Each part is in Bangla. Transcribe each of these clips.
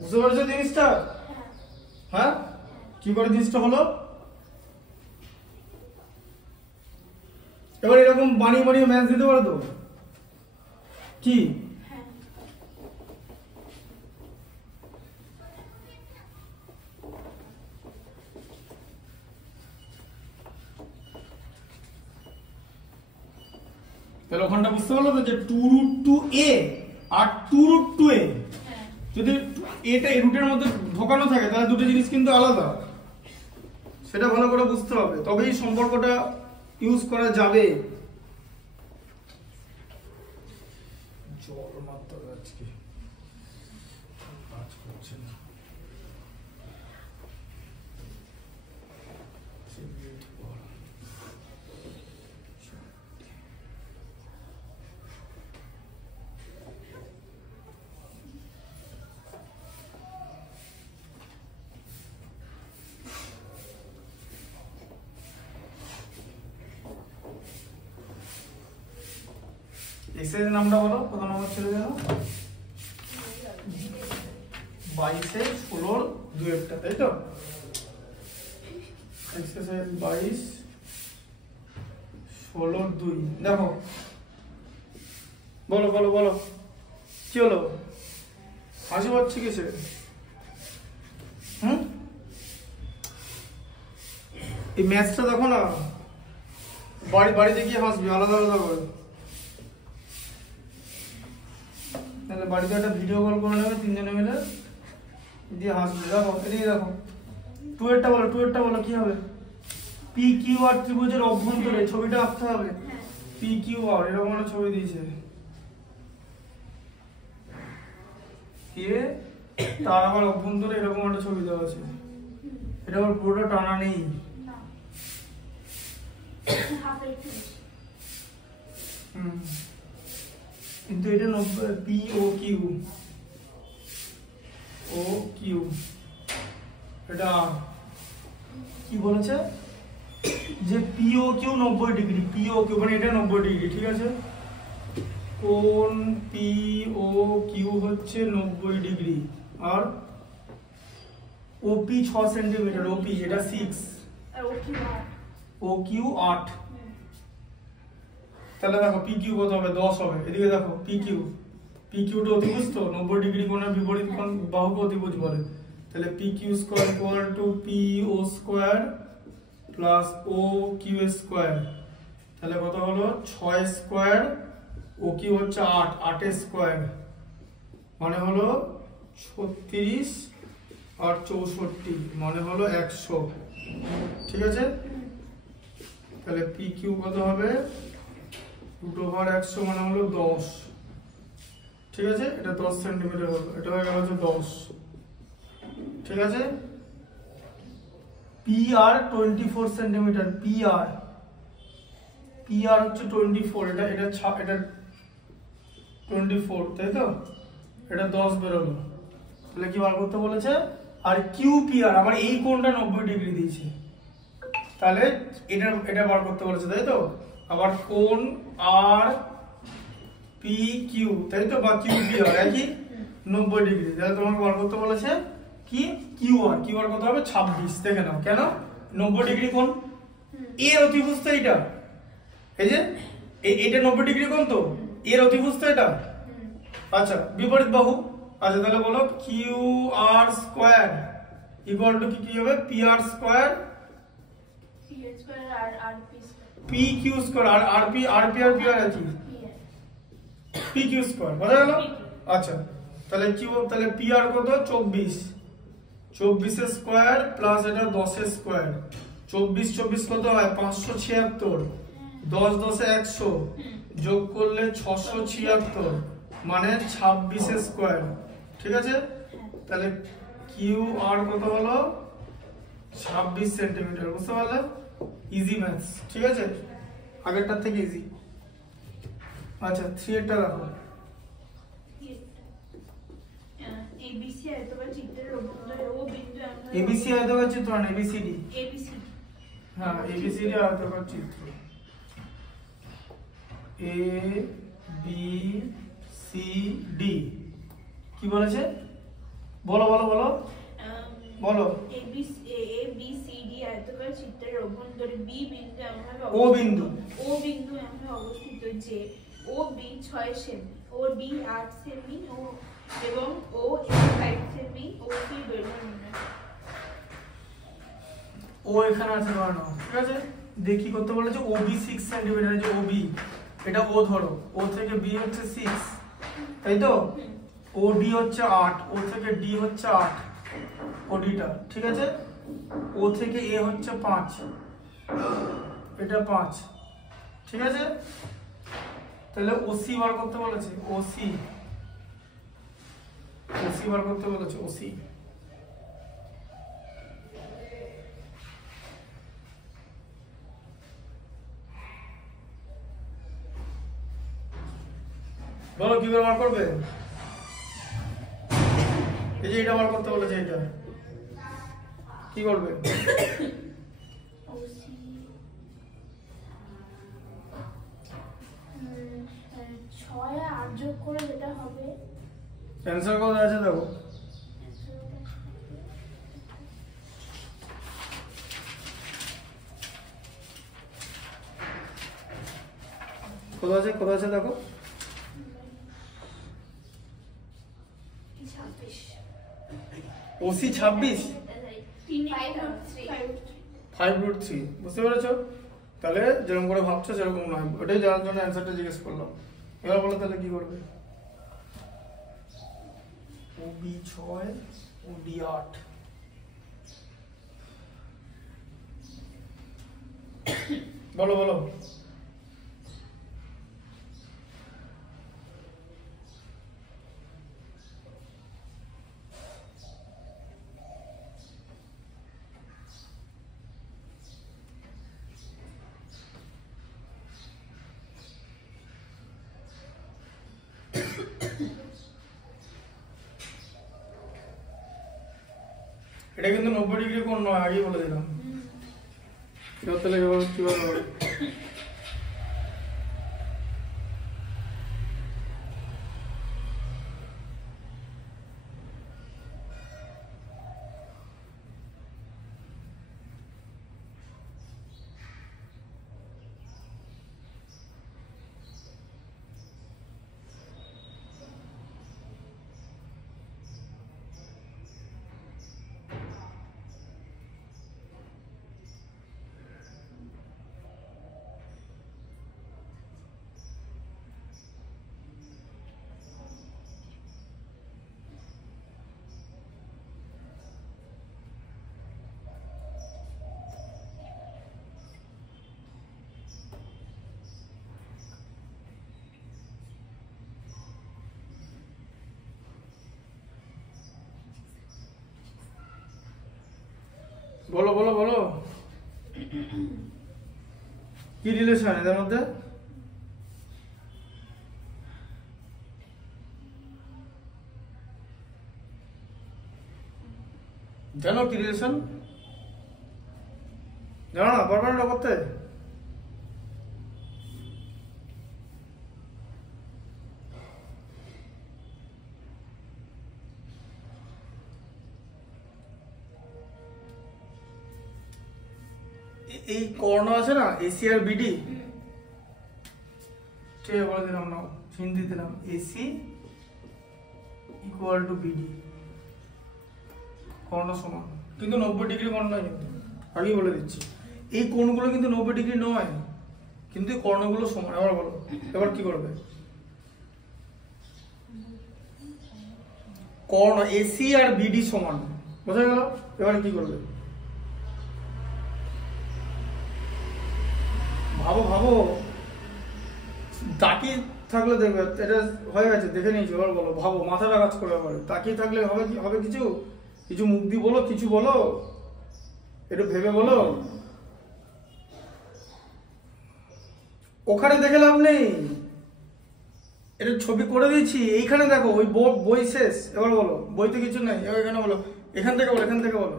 বুঝতে পারছো জিনিসটা? হ্যাঁ, কি করে জিনিসটা হলো? এবার এরকম বানিয়ে বানিয়ে ম্যাচ দিতে পারো তো? কি তাহলে ওখানটা বুঝতে পারলো তো যে 2√2a আর 2√2a যদি এটা এই রুটের মধ্যে ঢোকানো থাকে তাহলে দুটো জিনিস কিন্তু আলাদা, সেটা ভালো করে বুঝতে হবে, তবেই সম্পর্কটা ইউজ করা যাবে। জল মাত্রা আজকে কাজ করছে না। এক্সারসাইজ নামটা বলো, কত নম্বর ছিল যেন? 22 16 2 তাই তো? এক্সারসাইজ 22 16 2। দেখো বলো বলো বলো কি হলো? হাসি পাচ্ছে কিসে? এই ম্যাচটা দেখো না, বাড়িতে গিয়ে হাসবি আলাদা আলাদা করে। তাহলে বাড়িতে একটা ভিডিও কল করে নেবে তিনজনে মিলে, দিয়ে হাসবে। দেখো এদিকে দেখো, টুয়েরটা বলো কি হবে? পি কিউ আর ত্রিভুজের অভ্যন্তরে ছবিটা আঁকতে হবে। পি কিউ আর এরকম একটা ছবি দিয়েছে, তার আবার অভ্যন্তরে এরকম একটা ছবি দেওয়া আছে। এটা আবার পুরোটা টানা নেই, কিন্তু এটা 90 পি ও কিউ এটা কি বলেছে যে P O Q 90 degree, P O Q মানে এটা 90 ডিগ্রি, ঠিক আছে? কোণ পি ও কিউ হচ্ছে 90 ডিগ্রি, আর ওপি 6 সেন্টিমিটার, ওপি এটা 6 আর ও কিউ 8। তাহলে দেখো পি কিউ কত হবে? 10 হবে। এদিকে দেখো পি কিউটা অতিভুজ তো, 90 ডিগ্রি কোণের বিপরীত কোণ বাহুকে অতিভুজ বলে। তাহলে P Q square equal to P O square plus O Q square. তাহলে কত হলো? 6 স্কয়ার, ও কিউ হচ্ছে 8, 8 স্কয়ার মানে হলো 36 আর 64 মানে হলো 100, ঠিক আছে? তাহলে পি কিউ কত হবে? √100 মানে হলো 10, ঠিক আছে? এটা 10 সেন্টিমিটার হলো, এটা হয়ে গেল হচ্ছে 10, ঠিক আছে? P R 24 centimetre, P R হচ্ছে 24, এটা 24 তাই তো? এটা 10 বেরোলো, তাহলে কি বার করতে বলেছে? আর কিউ পি আর আবার এই কোণটা 90 ডিগ্রি দিয়েছে, তাহলে এটা বার করতে বলেছে তাই তো? আবার কোণ আর পি কিউ তাই তো, বা কিউ পি আর একই 90 ডিগ্রি, তাহলে তোমাকে বার করতে বলেছে কি? কিউ আর কত হবে? 26। দেখে নাও কেন? 90 ডিগ্রি কোণ, এর অতিভুজ তো এটা, এই যে এটা 90 ডিগ্রি কোণ তো, এর অতিভুজ তো এটা। আচ্ছা বিপরীত বাহু। আচ্ছা তাহলে বলো Q R square equal to কি হবে? P R square P Q square আর পি আর আছে পি কিউ স্কয়ার, বোঝা গেল? আচ্ছা তাহলে পি আর কত? 24 স্কয়ার প্লাস এটা 10 স্কয়ার, 24 কত হয়? 576, 10 10 100 যোগ করলে 676 মানে 26 স্কয়ার, ঠিক আছে? তাহলে কিউ আর কত হলো? 26 সেন্টিমিটার, বুঝতে পারলে? ইজি ম্যাথস, ঠিক আছে? আগেরটার থেকে ইজি। আচ্ছা 3 এরটা দেখো, এবিসি আয়তকার চিত্রের অভ্যন্তরে ও বিন্দু এবিসি আয়তকার চিত্র না, এবিসিডি। হ্যাঁ এবিসিডি আয়তকার চিত্র। এ বি সি ডি কি বলেছে? বলো বলো বলো বলো। এ বি সি ডি আয়তকার চিত্রের অভ্যন্তরে বি বিন্দু এমনভাবে ও বিন্দু এমনভাবে অবস্থিত যে ও বি 6 সেমি, ও ডি 8 সেমি এবং ও 5 সেমি, ও সি দৈর্ঘ্য নির্ণয়। ও এখানে আছে ধরো, ঠিক আছে? দেখি করতে বলেছে ও বি 6 সেন্টিমিটার, যে ও বি এটা ও ধরো, ও থেকে বি হচ্ছে 6, তাই তো? ও ডি হচ্ছে 8, ও থেকে ডি হচ্ছে 8, ও ডিটা, ঠিক আছে? ও থেকে এ হচ্ছে 5, এটা 5, ঠিক আছে? তাহলে ওসি বার করতে বলেছে, ওসি বার করতে বলেছে, ওসি। বলো কি করে বার করবে? এই যে এটা বার করতে বলেছে, এটা কি করবে? ওসি 6 আর 8 যোগ করে যেটা হবে অ্যানসার কত আছে দেখো। কত আছে, কত আছে দেখো। 26 ওসি 26, 5√3, বুঝতে পেরেছো? তাহলে যেরকম করে ভাবছো সেরকম নয়, ওটাই জানার জন্য অ্যান্সারটা জিজ্ঞেস করলাম। এবার বলো তাহলে কি করবে? ও বি 6, ও ডি 8, বলো বলো। এটা কিন্তু 90° কোণ নয়, আগেই বলে দিলাম। তাহলে কিভাবে হবে? বলো বলো বলো, কি রিলেশন এদের মধ্যে? জানো কি রিলেশন? জানো না, পারবে না করতে? এই কর্ণ আছে না, এসি আর বিডি, ঠিক বলে দিলাম না, হিন্দি দিলাম, এসি ইকুয়াল টু বিডি, কর্ণ সমান, কিন্তু 90° কোণ নয়, কিন্তু আগেই বলে দিচ্ছি এই কোণগুলো কিন্তু 90° নয়, কিন্তু এই কর্ণগুলো সমান। এবার বলো, এবার কি করবে? কর্ণ এসি আর বিডি সমান, বোঝা গেল? এবার কি করবে? ভাবো ভাবো, তাকিয়ে থাকলে দেখবে এটা হয়ে গেছে, দেখে নিয়েছি। এবার বলো, ভাবো, মাথাটা কাজ করে পারে। তাকিয়ে থাকলে হবে কি? হবে কিছু কিছু মুখ দিয়ে বলো, কিছু বলো, একটু ভেবে বলো। ওখানে দেখে লাভ নেই, এটা ছবি করে দিয়েছি, এইখানে দেখো, ওই বই শেষ। এবার বলো, বইতে কিছু নেই, এবার এখানে বলো, এখান থেকে বলো, এখান থেকে বলো।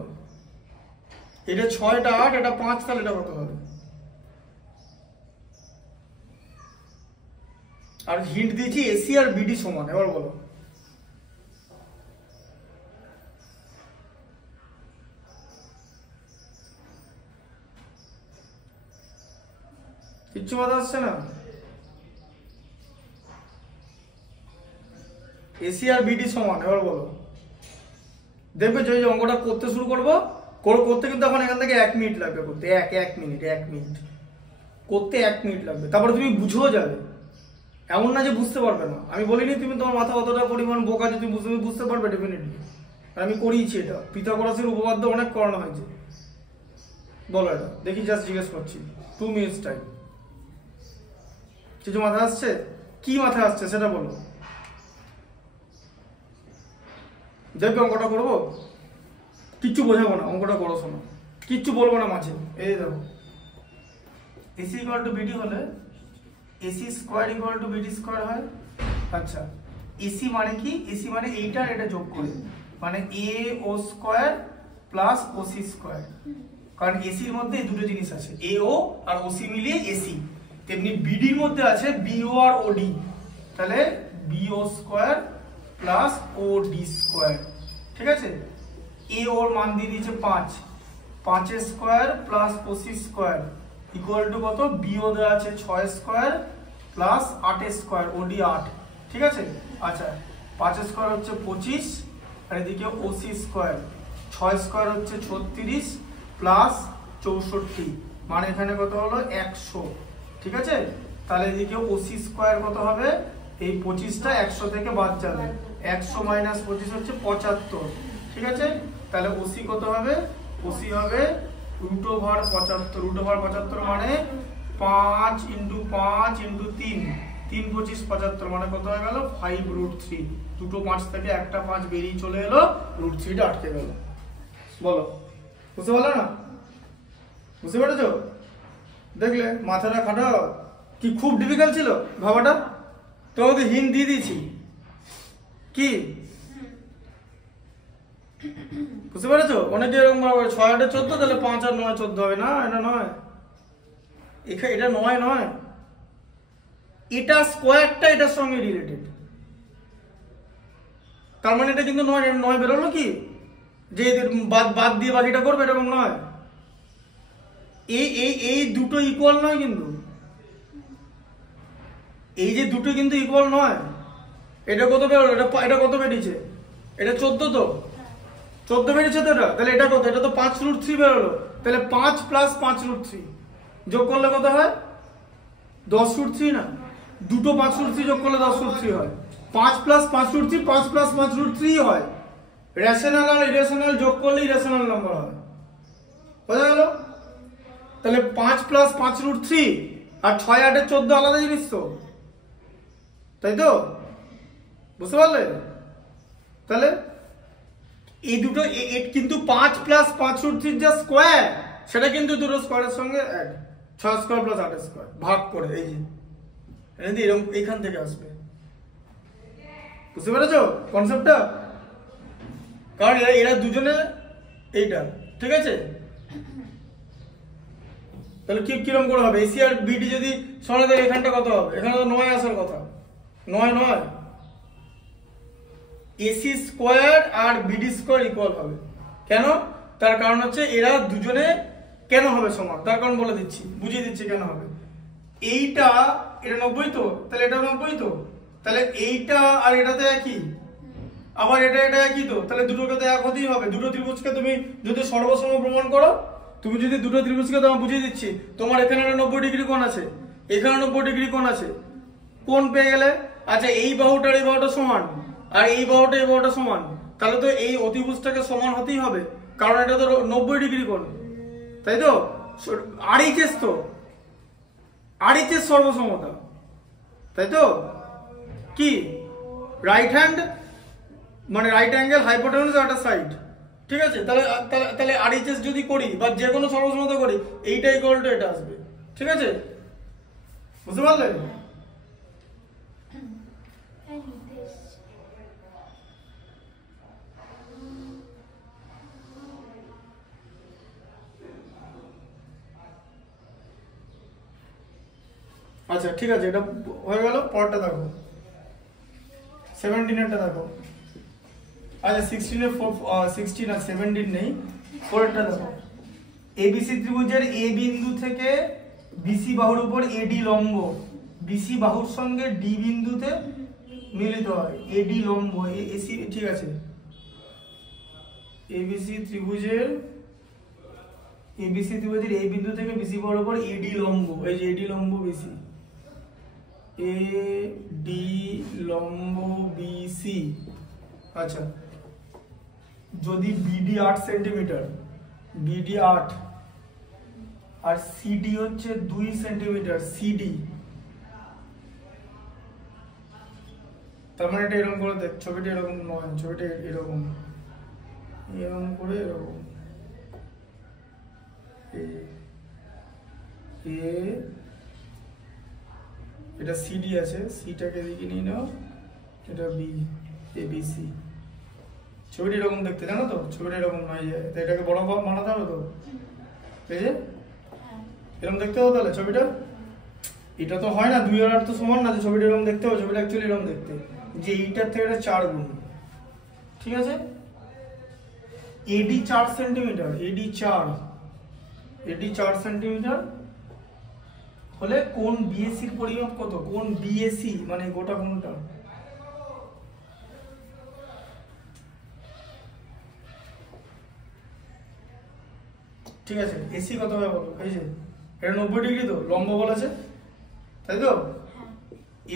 এটা 6, এটা 8, এটা 5, তাহলে এটা কত হবে? আর হিন্ট দিয়েছি এসি আর বিডি সমান। এবার বলো কিচ্ছু মাথা আসছে না? এসি আর বিডি সমান। এবার বলো, দেখবে যে অঙ্কটা করতে শুরু করবো, করতে কিন্তু এখন এখান থেকে 1 মিনিট লাগবে করতে। 1 মিনিট করতে 1 মিনিট লাগবে। তারপরে তুমি বুঝেও যাবে, এমন না যে বুঝতে পারবে না। আমি বলিনি তুমি তোমার মাথা কতটা পরিমাণ বোকা যে তুমি বুঝতে পারবে ডেফিনেটলি। আমি করিয়েছি এটা, পিথাগোরাসের উপপাদ্য অনেক করানো হয়েছে। বলো এটা দেখি, জাস্ট জিজ্ঞেস করছি, 2 মিনিটস টাইম। কিছু মাথা আসছে? কি মাথা আসছে সেটা বলো। দেখবে অঙ্কটা করবো, কিচ্ছু বোঝাবো না, অঙ্কটা করো, শোনো, কিচ্ছু বলবো না মাঝে। এই দেখো, এসি ইকুয়াল টু বিডি হলে AC square equal to BD square হয়। আচ্ছা, এসি মানে কি? এসি মানে এইটা আর এটা যোগ করে, মানে এ ও স্কোয়ার প্লাস ওসি স্কোয়ার। কারণ এসির মধ্যে এই দুটো জিনিস আছে, এ ও আর ওসি মিলিয়ে এসি। তেমনি বিডির মধ্যে আছে বিও আর ওডি, তাহলে বিও স্কোয়ার প্লাস ও ডি স্কোয়ার। ঠিক আছে, এ ওর মান দিয়ে দিয়েছে 5, 5 square plus OC square equal to কত? বিও দেওয়া আছে 6 স্কোয়ার প্লাস 8 স্কোয়ার, ওডি 8। ঠিক আছে, আচ্ছা 5 স্কোয়ার হচ্ছে 25, আর এদিকে ওসি স্কোয়ার 6 স্কোয়ার হচ্ছে 36 প্লাস 64, মানে এখানে কত হলো? 100। ঠিক আছে, তাহলে এদিকে ওসি স্কোয়ার কত হবে? এই 25টা 100 থেকে বাদ যাবে, 100 মাইনাস 25 হচ্ছে 75। ঠিক আছে, তাহলে ওসি কত হবে? ওসি হবে √75। √75 মানে 5 × 5 × 3, 3 25 75, মানে কত হয়ে গেল? 5√3। দুটো 5 থেকে একটা 5 বেরিয়ে চলে এলো, √3টা আটকে গেল। বলো, বুঝতে পারলে না? বুঝতে পেরেছো? দেখলে মাথাটা খাটাও। কি খুব ডিফিকাল্ট ছিল ভাবাটা? তোমাকে হিন্ট দিয়ে দিয়েছি। কি বুঝতে পেরেছো? অনেকে এরকম 6 8 14, তাহলে 5 আর 9 14 হবে না, এটা নয়, এটা নয়, এটা স্কোয়ারটা এটার সঙ্গে রিলেটেড। তার মানে এটা কিন্তু 9 বেরোলো কি যে বাদ দিয়ে বাকিটা করবে, এরকম নয়। এই দুটো ইকুয়াল নয়, কিন্তু এই যে দুটো কিন্তু ইকুয়াল নয়। এটা কত বেরোলো? এটা কত বেরিয়েছে? এটা 14 তো, 14 বেরিয়েছে তো এটা। তাহলে এটা কত? এটা তো 5√3 বেরোলো। তাহলে 5 প্লাস 5√3 যোগ করলে কত হয়? 10√3 না? দুটো 5√3 যোগ করলে 10√3 হয়। 5 প্লাস 5√3, 5 প্লাস 5√3 হয়। রেশনাল আর ইরেশনাল যোগ করলে ইরেশনাল নাম্বার হয়। বোঝা গেল? তাহলে 5 প্লাস 5√3 আর 6 8 14 আলাদা জিনিস তো, তাই তো? বুঝতে পারলে? তাহলে এই দুটো কিন্তু 5 প্লাস 5√3 যা স্কোয়ার, সেটা কিন্তু দুটো স্কোয়ারের সঙ্গে অ্যাড, 6 স্কোয়ার প্লাস 8 স্কোয়ার ভাগ করে, এই যে এরকম এইখান থেকে আসবে। বুঝতে পেরেছো কনসেপ্টটা? কারণ এরা দুজনে এইটা। ঠিক আছে, তাহলে কিরকম করে হবে? এসি আর বিডি যদি সমান, তাহলে এখানটা কত হবে? এখানে তো 9 আসার কথা, 9 এসি স্কোয়ার আর বিডি স্কোয়ার ইকুয়াল হবে। কেন? তার কারণ হচ্ছে এরা দুজনে কেন হবে সমান, তার কারণ বলে দিচ্ছি, বুঝিয়ে দিচ্ছি কেন হবে। এইটা এটা 90 তো, তাহলে এটা 90 তো, তাহলে এইটা আর এটাতে একই, আবার এটা একই তো, তাহলে দুটোকে তো এক হতেই হবে। দুটো ত্রিভুজকে তুমি যদি সর্বসম প্রমাণ করো, তুমি যদি দুটো ত্রিভুজকে তোমার বুঝিয়ে দিচ্ছি, তোমার এখানে 90 ডিগ্রি কোণ আছে, এখানে 90 ডিগ্রি কোণ আছে, কোণ পেয়ে গেলে। আচ্ছা, এই বাহুটার এই বাহুটা সমান, আর এই বাহুটা এই বাহুটা সমান, তাহলে তো এই অতিভুজটাকে সমান হতেই হবে, কারণ এটা তো 90 ডিগ্রি কোণ, তাই তো? RHS তো, RHS সর্বসমতা, তাই তো? কি রাইট হ্যান্ড মানে রাইট অ্যাঙ্গেল হাইপোটেনুস একটা সাইড। ঠিক আছে, তাহলে RHS যদি করি বা যে কোনো সর্বসমতা করি, এইটা ইকুয়াল টু এটা আসবে। ঠিক আছে, বুঝতে পারলে? আচ্ছা ঠিক আছে, এটা হয়ে গেল। পরটা দেখো, 17 এরটা দেখো। আচ্ছা 16 আর 17 নেই, পরেরটা দেখো। এবিসি ত্রিভুজের এ বিন্দু থেকে বিসি বাহুর উপর এডি লম্ব বিসি বাহুর সঙ্গে ডি বিন্দুতে মিলিত হয়। এডি লম্ব এসি, ঠিক আছে। এবিসি ত্রিভুজের এ বিন্দু থেকে বিসি বাহুর উপর এডি লম্ব, এই যে এডি লম্ব বিসি, এডি লম্ব বিসি। আচ্ছা, যদি বিডি 8 সেন্টিমিটার, বিডি 8 আর সিডি হচ্ছে 2 সেন্টিমিটার, সিডি, তার মানে এটা এরকম করে দেখ, ছবিটা এরকম নয়, ছবিটা এরকম এরকম করে এরকম, এটা সিডি আছে, সিটাকে দিকে নিয়ে নাও, এটা বি, এবিসি। ছবিটা এরকম দেখতে, জানো তো, ছবিটা এরকম নয়, এটাকে বড় বানাতে হবে তো, এই যে এরকম দেখতে হবে। তাহলে ছবিটা এটা তো হয় না, 2 আর 8 তো সমান না, যে ছবিটা এরকম দেখতে হবে। ছবিটা অ্যাকচুয়ালি এরকম দেখতে, যে এইটার থেকে এটা 4 গুণ, ঠিক আছে। এডি 4 সেন্টিমিটার, এডি 4 সেন্টিমিটার হলে কোণ বিএসি এর পরিমাপ কত? কোণ বিএসি মানে গোটা কোণটা, ঠিক আছে। এসি কত হবে বলো? এই যে এটা 90 ডিগ্রি তো, লম্ব বলেছে, তাই তো?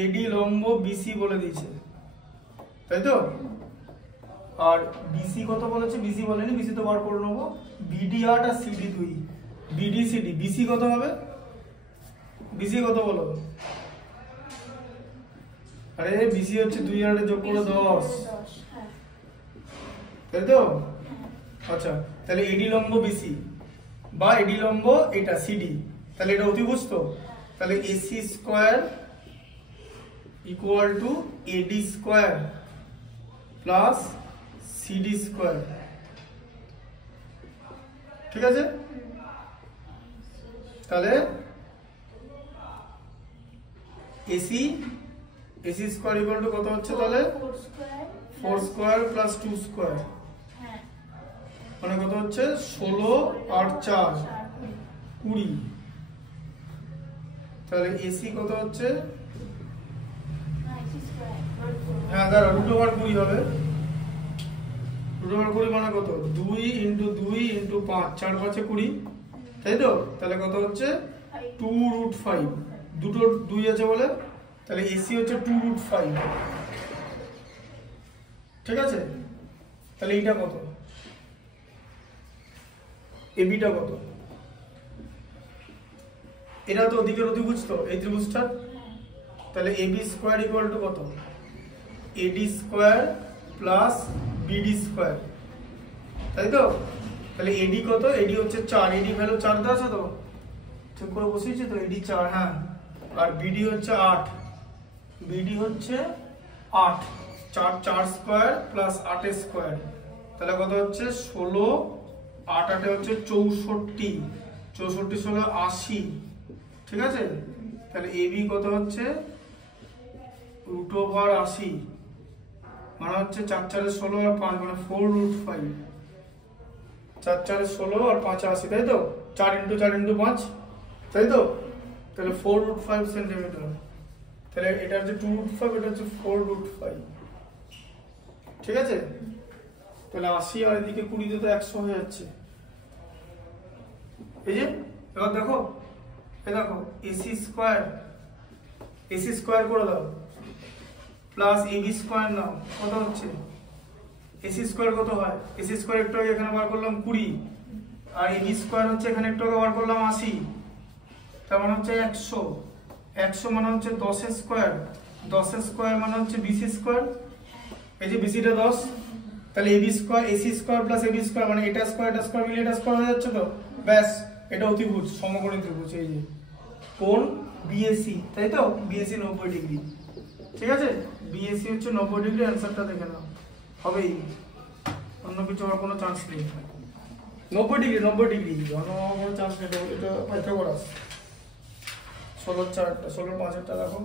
এডি লম্ব বিসি বলে দিয়েছে, তাই তো? আর বিসি কত বলেছে? বিসি বলেনি, বিসি তো বার করে নেবো। বিডি 8 আর সিডি 2, বিডি সিডি। বিসি কত হবে? বিসি কত বলো? আরে বিসি হচ্ছে 2 আর 8 যোগ করে 10, তাই তো? আচ্ছা, তাহলে এডি লম্ব বিসি বা এডি লম্ব এটা সিডি, তাহলে এটা অতিভুজ তো, তাহলে AC square equal to AD square plus CD square, ঠিক আছে। তাহলে এসি স্কয়ার ইকুয়াল টু কত হচ্ছে? তাহলে 4 স্কয়ার প্লাস 2 স্কয়ার, মানে কত হচ্ছে? 16 আর 4 20। তাহলে এসি কত হচ্ছে? হ্যাঁ দাঁড়া, রুট ওভার 20 হবে। রুট ওভার 20 মানে কত? 2 ইন্টু 2 ইন্টু 5, 4 5 20, তাই তো? তাহলে কত হচ্ছে? 2√5, দুটো 2 আছে বলে, তাহলে এসি হচ্ছে 2√5, ঠিক আছে। তাহলে এইটা কত? এবিটা কত? এটা তো ওদিকের অতিভুজ তো, এই ত্রিভুজটা, তাহলে এবি স্কয়ার ইকুয়াল টু কত? এডি স্কয়ার প্লাস বিডি স্কয়ার, তাই তো? তাহলে এডি কত? এডি হচ্ছে 4, এডি ভ্যালু 4 দেওয়া আছে তো, ঠিক করে বসিয়েছি তো, এডি 4, হ্যাঁ। আর বিডি হচ্ছে 8, বিডি হচ্ছে 8, 4 স্কয়ার প্লাস 8 স্কয়ার, তাহলে কত হচ্ছে? 16, 8 8 হচ্ছে 64, 64 16 80, ঠিক আছে। তাহলে এবি কত হচ্ছে? রুট ওভার 80, মানে হচ্ছে 4 4 16 আর 5 মানে 4√5, 4 4 16 আর 5 80, তাই তো? 4 ইন্টু 4 ইন্টু 5, তাই তো? তাহলে 4√5 সেন্টিমিটার। তাহলে এটা হচ্ছে 2√5, এটা হচ্ছে 4√5, ঠিক আছে। তাহলে 80 আর এদিকে 20 তে তো 100 হয়ে যাচ্ছে, এই যে। এবার দেখো, এই দেখো এসি স্কয়ার করে দাও প্লাস এবি স্কয়ার নাও, কত হচ্ছে? এসি স্কয়ার কত হয়? এসি স্কয়ার একটু আগে এখানে বার করলাম 20, আর এবি স্কয়ার হচ্ছে এখানে একটু আগে বার করলাম 80, তার মানে হচ্ছে 100, 100 মানে হচ্ছে 10 স্কয়ার, 10 স্কয়ার মানে হচ্ছে 20 স্কয়ার, এই যে বিসিটা 10, তাহলে AB square, AC square plus AB square মানে এটা স্কয়ার মিলে এটা স্কয়ার হয়ে যাচ্ছে তো, ব্যাস। এটা অতিভুজ, সমকোণী ত্রিভুজ, এই যে কোণ বিএসি, তাই তো? বিএসি 90 ডিগ্রি, ঠিক আছে। বিএসি হচ্ছে 90 ডিগ্রি, অ্যানসারটা দেখে নাও, হবেই, অন্য কিছু হওয়ার কোনো চান্স নেই। 90 ডিগ্রি, অন্য কোনো চান্স নেই, এটা পাইথাগোরাস। 16 4টা 16 5টা দেখো,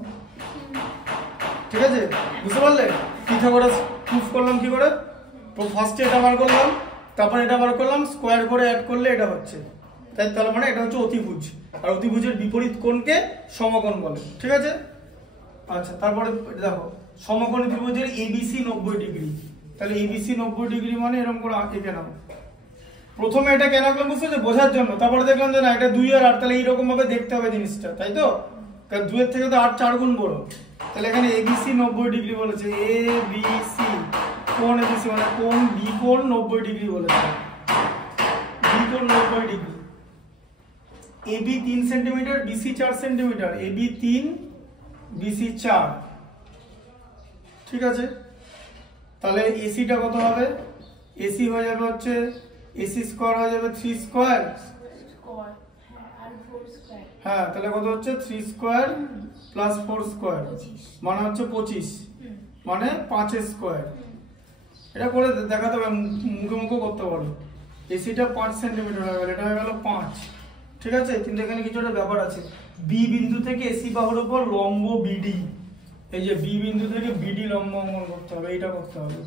ঠিক আছে? বুঝতে পারলে পিথাগোরাস প্রুফ করলাম কি করে? ফার্স্টে এটা বার করলাম, তারপর এটা বার করলাম, স্কোয়ার করে অ্যাড করলে এটা হচ্ছে, তাই তাহলে মানে এটা হচ্ছে অতিভুজ, আর অতিভুজের বিপরীত কোণকে সমকোণ বলে, ঠিক আছে? আচ্ছা, তারপরে দেখো সমকোণী ত্রিভুজের এবিসি 90 ডিগ্রি, তাহলে এবিসি 90 ডিগ্রি মানে এরকম করে এঁকে নাও। প্রথমে এটা কেন আঁকলাম বুঝছো, যে বোঝার জন্য, তারপরে দেখলাম যে না এটা 2 আর 8, তাহলে এইরকম ভাবে দেখতে হবে জিনিসটা, তাই তো? কারণ 2 এর থেকে তো 8 4 গুণ বড়, তাহলে এখানে এবিসি 90 ডিগ্রি বলেছে, এবিসি কোণ এবিসি মানে কোণ বি কোণ 90 ডিগ্রি বলেছে, বি কোণ 90 degree. AB 3 centimetre, BC 4 centimetre, AB 3 BC 4, ঠিক আছে? তাহলে এসিটা কত হবে? এসি হয়ে যাবে হচ্ছে এসি স্কয়ার হয়ে যাবে 3 স্কয়ার, আর 4 স্কয়ার, হ্যাঁ তাহলে কত হচ্ছে 3 স্কয়ার প্লাস 4 স্কয়ার 25, মানে হচ্ছে 25, মানে 5 স্কয়ার। এটা করে দেখাতে হবে, মুখে মুখে করতে পারো। এসিটা 5 সেন্টিমিটার হয়ে গেল, এটা হয়ে গেল 5, ঠিক আছে? কিন্তু এখানে কিছু একটা ব্যাপার আছে, বি বিন্দু থেকে এসি বাহুর উপর লম্ব বিডি, এই যে বি বিন্দু থেকে বিডি লম্ব অঙ্কন করতে হবে, এইটা করতে হবে,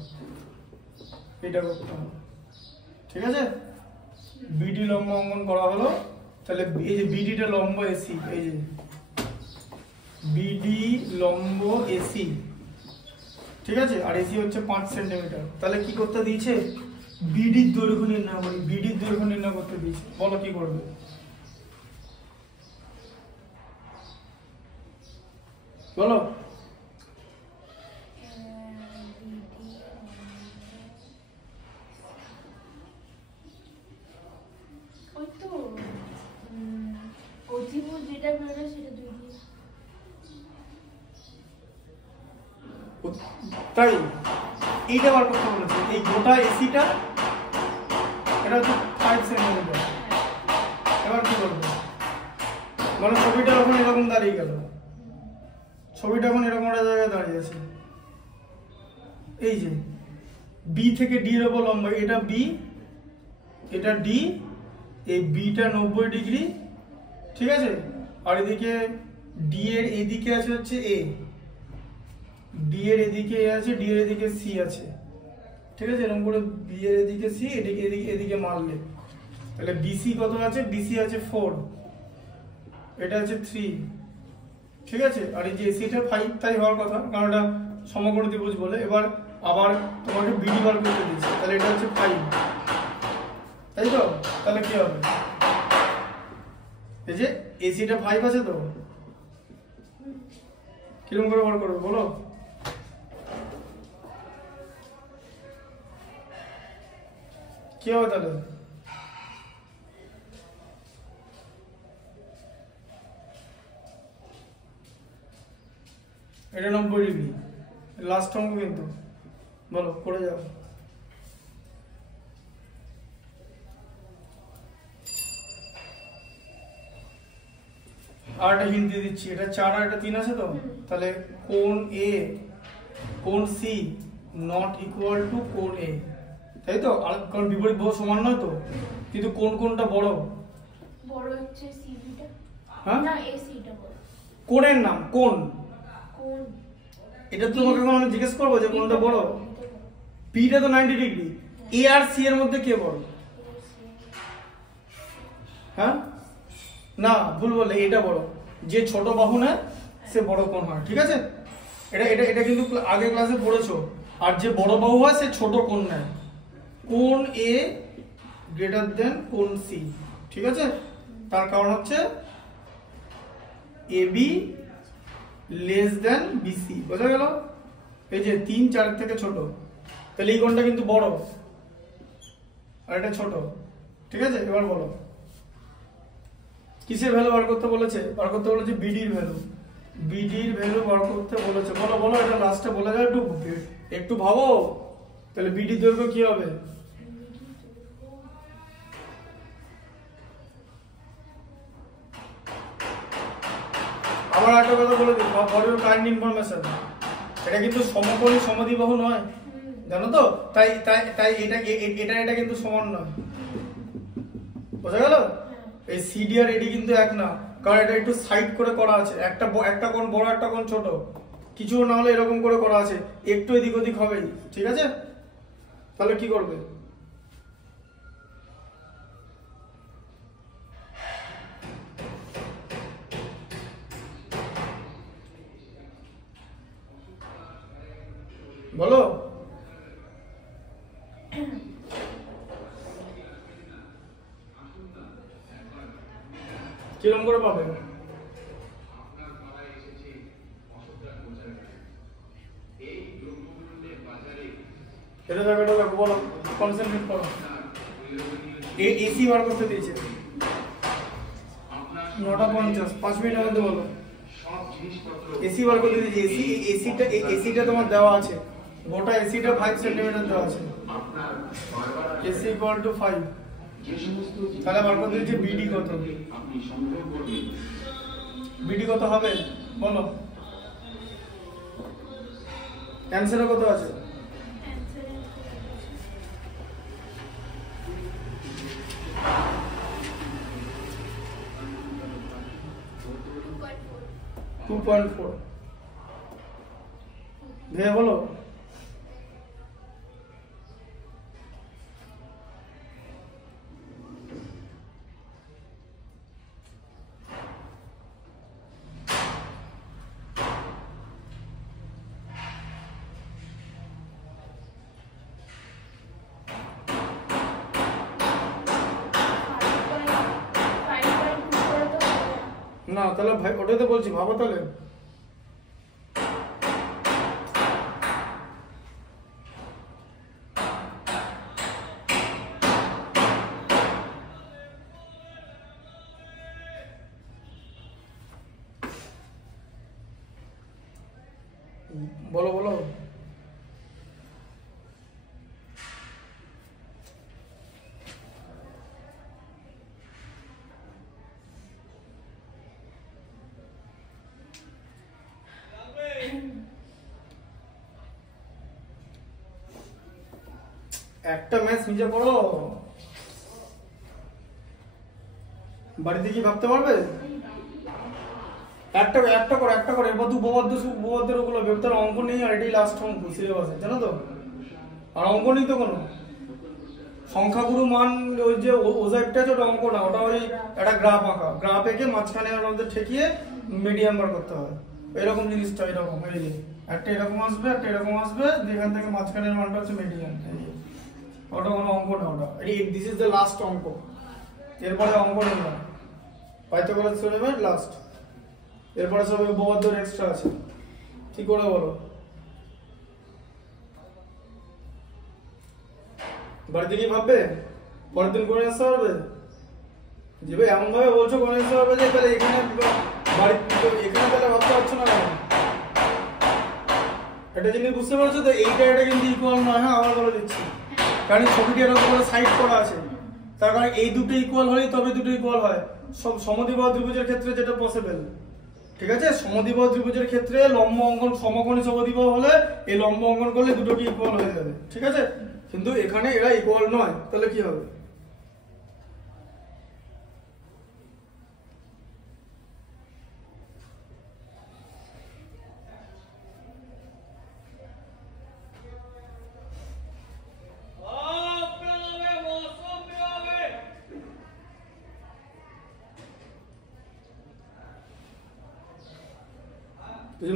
এটা করতে হবে, ঠিক আছে? বিডি লম্ব অঙ্কন করা হলো, তাহলে এই যে বিডিটা লম্ব এসি, এই যে বিডি লম্ব এসি, ঠিক আছে? আর এসি হচ্ছে 5 সেন্টিমিটার, তাহলে কি করতে দিয়েছে? বিডির দৈর্ঘ্য নির্ণয় করি, বিডির দৈর্ঘ্য নির্ণয় করতে দিয়েছে, বলো কি করবে? বলো। ওই তো অতিভুজ যেটা বেরোলো সেটা 2 দিয়ে, তাই এইটা বার করতে বলেছে, এই গোটা এসিটা এটা হচ্ছে 5 সেন্টিমিটার। এবার কি করবে? মানে ছবিটা এখন এরকম দাঁড়িয়ে গেল, ছবিটা এখন এরকম একটা জায়গায় দাঁড়িয়ে আছে, এই যে বি থেকে ডি এর উপর লম্ব, এটা বি এটা ডি, এই বিটা 90 ডিগ্রি, ঠিক আছে? আর এদিকে ডি এর এদিকে আছে হচ্ছে এ, ডি এর এদিকে এ আছে, ডি এর এদিকে সি আছে, ঠিক আছে? এরকম করে বি এর এদিকে সি, এদিকে এদিকে মারলে তাহলে বিসি কত আছে? বিসি আছে 4, এটা আছে 3, ঠিক আছে? আর এই যে এসিটা 5 তাই হওয়ার কথা, কারণ এটা সমকোণ ত্রিভুজ বলে। এবার আবার তোমাকে বিডি বার করতে দিয়েছে, তাহলে এটা হচ্ছে 5, তাই তো? তাহলে কি হবে? এই যে এসিটা 5 আছে তো, কিরকম করে বার করবে বলো? কি হবে তাহলে? এটা 90 ডিগ্রি, লাস্ট অঙ্ক কিন্তু, বলো করে যাও। আর একটা হিন্ট দিয়ে দিচ্ছি, এটা 4 আর এটা 3 আছে তো, তাহলে কোণ এ কোণ সি নট ইকুয়াল টু কোণ এ, তাই তো? আর কারণ বিপরীত বাহু সমান নয় তো, কিন্তু কোনটা বড়? বড় হচ্ছে সিবিটা, হ্যাঁ না এসিটা বড়। কোণের নাম কোণ, কোণ এটা তোমাকে এখন আমি জিজ্ঞেস করবো যে কোনটা বড়? পিটা তো 90 ডিগ্রি, এ আর সি এর মধ্যে কে বড়? হ্যাঁ না, ভুল বললে, এটা বড়, যে ছোট বাহু নেয় সে বড় কোণ হয়, ঠিক আছে? এটা এটা এটা কিন্তু আগে ক্লাসে পড়েছো। আর যে বড় বাহু হয় সে ছোট কোণ নেয়, কোণ এ গ্রেটার দেন কোণ সি, ঠিক আছে? তার কারণ হচ্ছে এবি লেস দেন বিসি, বোঝা গেল? এই যে 3 4 থেকে ছোট, তাহলে এই কোণটা কিন্তু বড় আর এটা ছোট, ঠিক আছে? এবার বলো কিসের ভ্যালু বার করতে বলেছে? বার করতে বলেছে বিডির ভ্যালু, বিডির ভ্যালু বার করতে বলেছে। বলো বলো, এটা লাস্টে বলে দাও, একটু ভাবো। তাহলে বিডির দৈর্ঘ্য কি হবে? আবার একটা কথা বলে দিই, ফর ইউর কাইন্ড ইনফরমেশন, এটা কিন্তু সমকোণী সমদ্বিবাহু নয়, জানো তো? তাই তাই তাই এটা কিন্তু সমান নয়, বোঝা গেল? এই সিডি আর এডি কিন্তু এক না, কারণ এটা একটু সাইড করে করা আছে, একটা কোণ বড় একটা কোণ ছোট, কিছু না হলে এরকম করে করা আছে, একটু এদিক ওদিক হবেই, ঠিক আছে? তাহলে কি করবে? বলো। কিরকম করে পাবে? এটা দেখো বলো, কনসেন্ট্রেট করো। এসি বার করতে দিয়েছে 9:50, 5 মিনিটের মধ্যে বলো। এসি বার করতে দিয়েছে, এসিটা তোমার দেওয়া আছে, গোটা এসিটা 5 সেন্টিমিটার দেওয়া আছে, এসি ইকুয়াল টু 5। তাহলে বার করতে দিয়েছে বিডি কত, বিডি কত হবে বলো? অ্যানসারে কত আছে? টু 2.4 ভেবে বলো। না তাহলে ভাই ওটাই তো বলছি, ভাবো তাহলে। বলো বলো। একটা ম্যাচ নিজে করো, বাড়িতে কি ভাবতে পারবে? একটা করো, এরপর দু উপপাদ্যের ওগুলো ভেতরে অঙ্ক নেই, আর এটাই লাস্ট অঙ্ক সিলেবাসে, জানো তো? আর অঙ্ক নেই তো কোনো, সংখ্যাগুরু মান ওই যে ওজাইপটা আছে ওটা অঙ্ক না, ওটা ওই একটা গ্রাফ আঁকা, গ্রাফ এঁকে মাঝখানে আমাদের ঠেকিয়ে মিডিয়াম বার করতে হয়, এরকম জিনিসটা এরকম, এই যে একটা এরকম আসবে, একটা এরকম আসবে, যেখান থেকে মাঝখানের মানটা হচ্ছে মিডিয়াম, ওটা কোনো অঙ্ক না, ওটা দিস ইজ দ্য লাস্ট অঙ্ক, এরপরে অঙ্ক নেই না, পাইথাগোরাস থিওরেমের লাস্ট, এরপরে সব উপপাদ্যের এক্সট্রা আছে। কি করে বলো? বাড়িতে কি ভাববে? পরের দিন করে আসতে পারবে? যে ভাই এমন ভাবে বলছো করে আসতে পারবে যে তাহলে এখানে এখানে তাহলে ভাবতে পারছো না কেন? এটা জিনিস বুঝতে পারছো তো, এইটা এটা কিন্তু ইকুয়াল নয়। হ্যাঁ আবার বলে দিচ্ছি, কারণ ছবিটি এরকম করে সাইড করা আছে, তার কারণে এই দুটো ইকুয়াল হলেই তবে দুটো ইকুয়াল হয়, সব সমদ্বিবাহু ত্রিভুজের ক্ষেত্রে যেটা পসিবল, ঠিক আছে? সমদ্বিবাহু ত্রিভুজের ক্ষেত্রে লম্ব অঙ্কন সমকোণী সমদ্বিবাহু হলে এই লম্ব অঙ্কন করলে দুটোকে ইকুয়াল হয়ে যাবে, ঠিক আছে? কিন্তু এখানে এরা ইকুয়াল নয়, তাহলে কি হবে?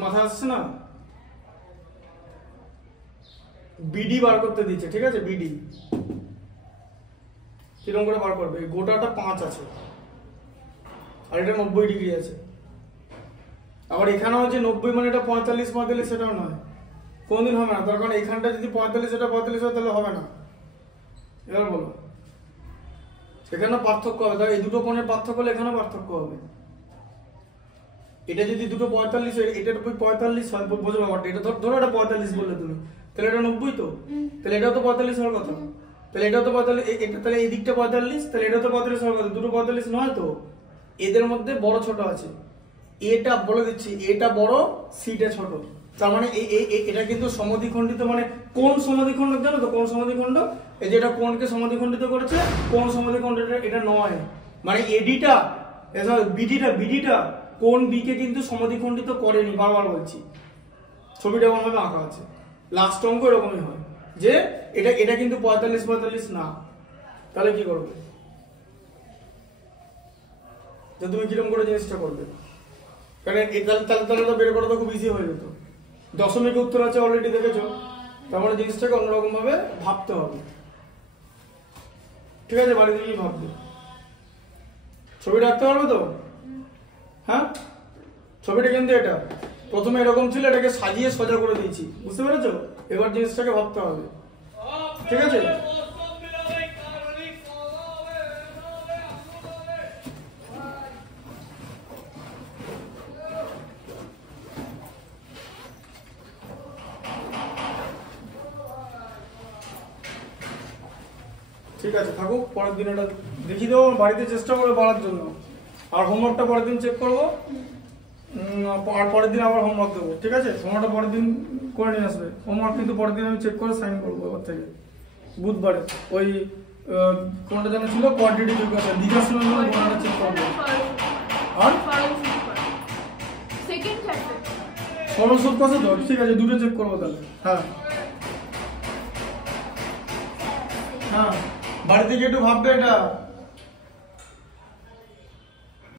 মাথায় আসছে না? বিডি বার করতে দিচ্ছে, ঠিক আছে? বিডি কিরকম করে বার করবে? গোটাটা 5 আছে আর এটা 90 ডিগ্রি আছে, আবার এখানেও যে 90 মানে এটা 45 সেটাও নয়, কোনদিন হবে না, তার কারণ এখানটা যদি 45 এটা 45 হয় তাহলে হবে না। এবার বলো, এখানে পার্থক্য হবে, তাহলে এই দুটো কোণের পার্থক্য হলে এখানে পার্থক্য হবে। এটা যদি দুটো 45 হয়, এটা 45 হয়, বোঝো ব্যাপারটা, এটা ধরো এটা 45 বললে তুমি, তাহলে এটা 90 তো, তাহলে এটাও তো 45 হওয়ার কথা, তাহলে এটাও তো 45, তাহলে এই দিকটা 45, তাহলে এটাও তো 45 হওয়ার কথা, দুটো 45 নয় তো, এদের মধ্যে বড় ছোট আছে, এটা বলে দিচ্ছি, এটা বড় সিটা ছোট, তার মানে এটা কিন্তু সমদ্বিখণ্ডিত, মানে কোন সমদ্বিখণ্ড জানো তো? কোন সমদ্বিখণ্ড, এই যে এটা কোণকে সমদ্বিখণ্ডিত করেছে, কোন সমদ্বিখণ্ড এটা নয়, মানে এডিটা বিডিটা কোন বি কে কিন্তু সমদ্বিখণ্ডিত করেনি, বারবার বলছি। ছবিটা এমন ভাবে আঁকা আছে, লাস্ট অঙ্ক এরকমই হয় যে এটা কিন্তু 45 না। তাহলে কি করবে? যে তুমি কিরকম করে জিনিসটা করবে? কারণ তাহলে বের করা তো খুব ইজি হয়ে যেত। দশমিক উত্তর আছে অলরেডি দেখেছো, তার মানে জিনিসটাকে অন্যরকম ভাবে ভাবতে হবে। ঠিক আছে, বাড়িতে গিয়ে ভাববে। ছবি রাখতে পারবে তো? হ্যাঁ, ছবিটা কিন্তু এটা প্রথমে এরকম ছিল, এটাকে সাজিয়ে সোজা করে দিয়েছি, বুঝতে পেরেছো? এবার জিনিসটাকে ভাবতে হবে। ঠিক আছে, ঠিক আছে, থাকুক। পরের দিন এটা দেখিয়ে দেবো, বাড়িতে চেষ্টা করে বাড়ার জন্য। আর হোমওয়ার্কটা পরের দিন চেক করবো, আর পরের দিন আবার হোমওয়ার্ক দেবো। ঠিক আছে, হোমওয়ার্কটা পরের দিন করে নিয়ে আসবে। হোমওয়ার্ক কিন্তু পরের দিন আমি চেক করে সাইন করবো এবার থেকে, বুধবারে। ওই কোনটা যেন ছিল, কোয়ান্টিটিভ ইকুয়েশন, দ্বিঘাত গণনাটা চেক করবো। আর সরল সুদ কত তো? ঠিক আছে, দুটো চেক করবো তাহলে। হ্যাঁ হ্যাঁ, বাড়িতে গিয়ে একটু ভাববে এটা।